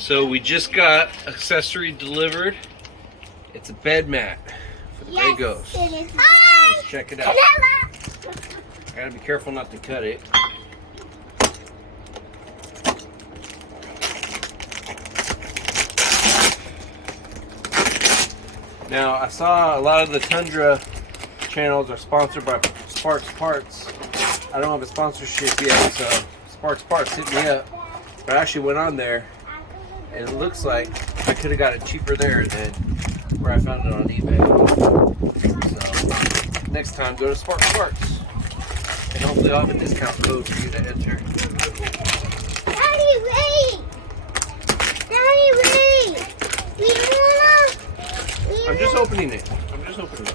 So we just got accessory delivered. It's a bed mat for the Bagos. Let's check it out. I gotta be careful not to cut it. Now I saw a lot of the Tundra channels are sponsored by Sparks Parts. I don't have a sponsorship yet, so Sparks Parts hit me up. But I actually went on there, and it looks like I could have got it cheaper there than where I found it on eBay. So next time, go to Sparks Parts, and hopefully I'll have a discount code for you to enter. Daddy, wait! Daddy, wait! I'm just opening it. I'm just opening it.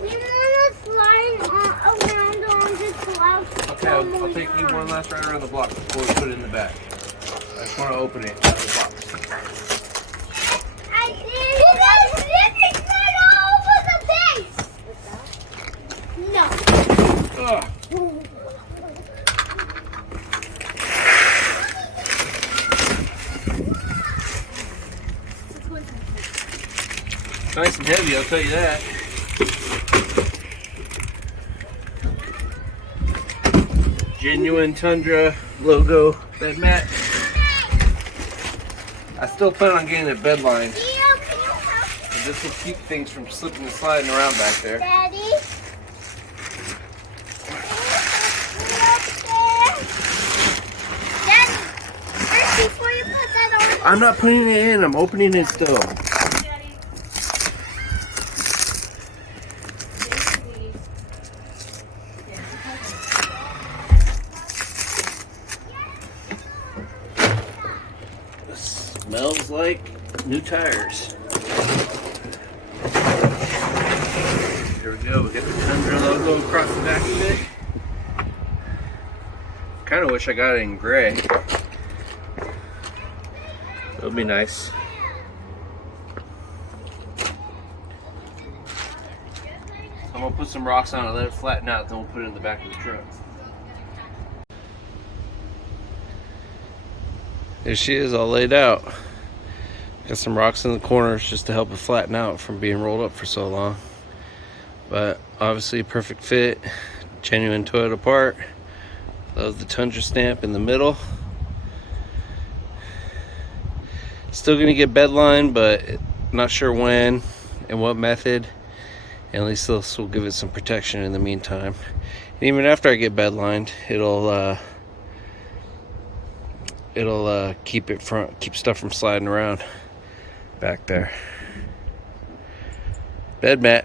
We want to slide around on this block. Okay, I'll take you one last ride around the block before we put it in the bag. I just want to open it out of the box. I did. You guys didn't slide all over the base. No. Ugh. Nice and heavy, I'll tell you that. Genuine Tundra logo bed mat. I still plan on getting a bed line. This will keep things from slipping and sliding around back there. Daddy? Daddy, first before you put that on. I'm not putting it in, I'm opening it still. Smells like new tires. There we go, we got the Tundra logo across the back of it. Kind of wish I got it in gray. That would be nice. I'm gonna put some rocks on it, let it flatten out, then we'll put it in the back of the truck. There she is, all laid out. Got some rocks in the corners just to help it flatten out from being rolled up for so long. But obviously perfect fit, genuine Toyota part. Love the Tundra stamp in the middle. Still gonna get bed line, but not sure when and what method. And at least this will give it some protection in the meantime. And even after I get bed lined, it'll keep stuff from sliding around back there. Bed mat.